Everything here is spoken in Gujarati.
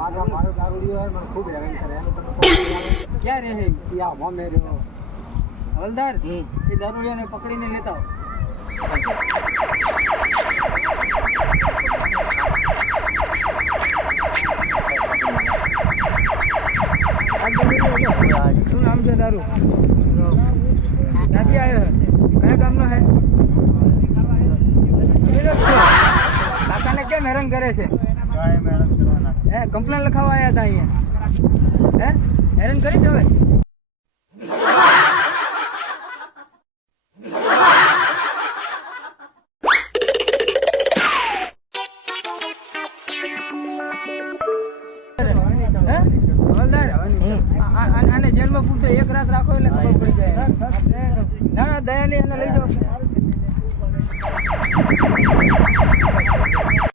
મારા મારો દારૂડિયો હે મને ખૂબ હેરાન કરે. એનું તમે ક્યાં રહે? છે ઈ આ હોમે રહ્યો. હવલદાર એ દારૂડિયાને પકડીને લેતા આવો. શું નામ છે તારું? ક્યાંથી આવ્યો? છે કયા ગામનો હે. કાકાને કેમ હેરાન કરે છે? હે કમ્પ્લેન લખાવવા આવ્યા હતા અહીંયા. હે? હેરાન કરીશ હવે? આને જેલમાં પૂરતો એક રાત રાખો એટલે ખબર ના ના, દયાની એને લઈ જાઓ.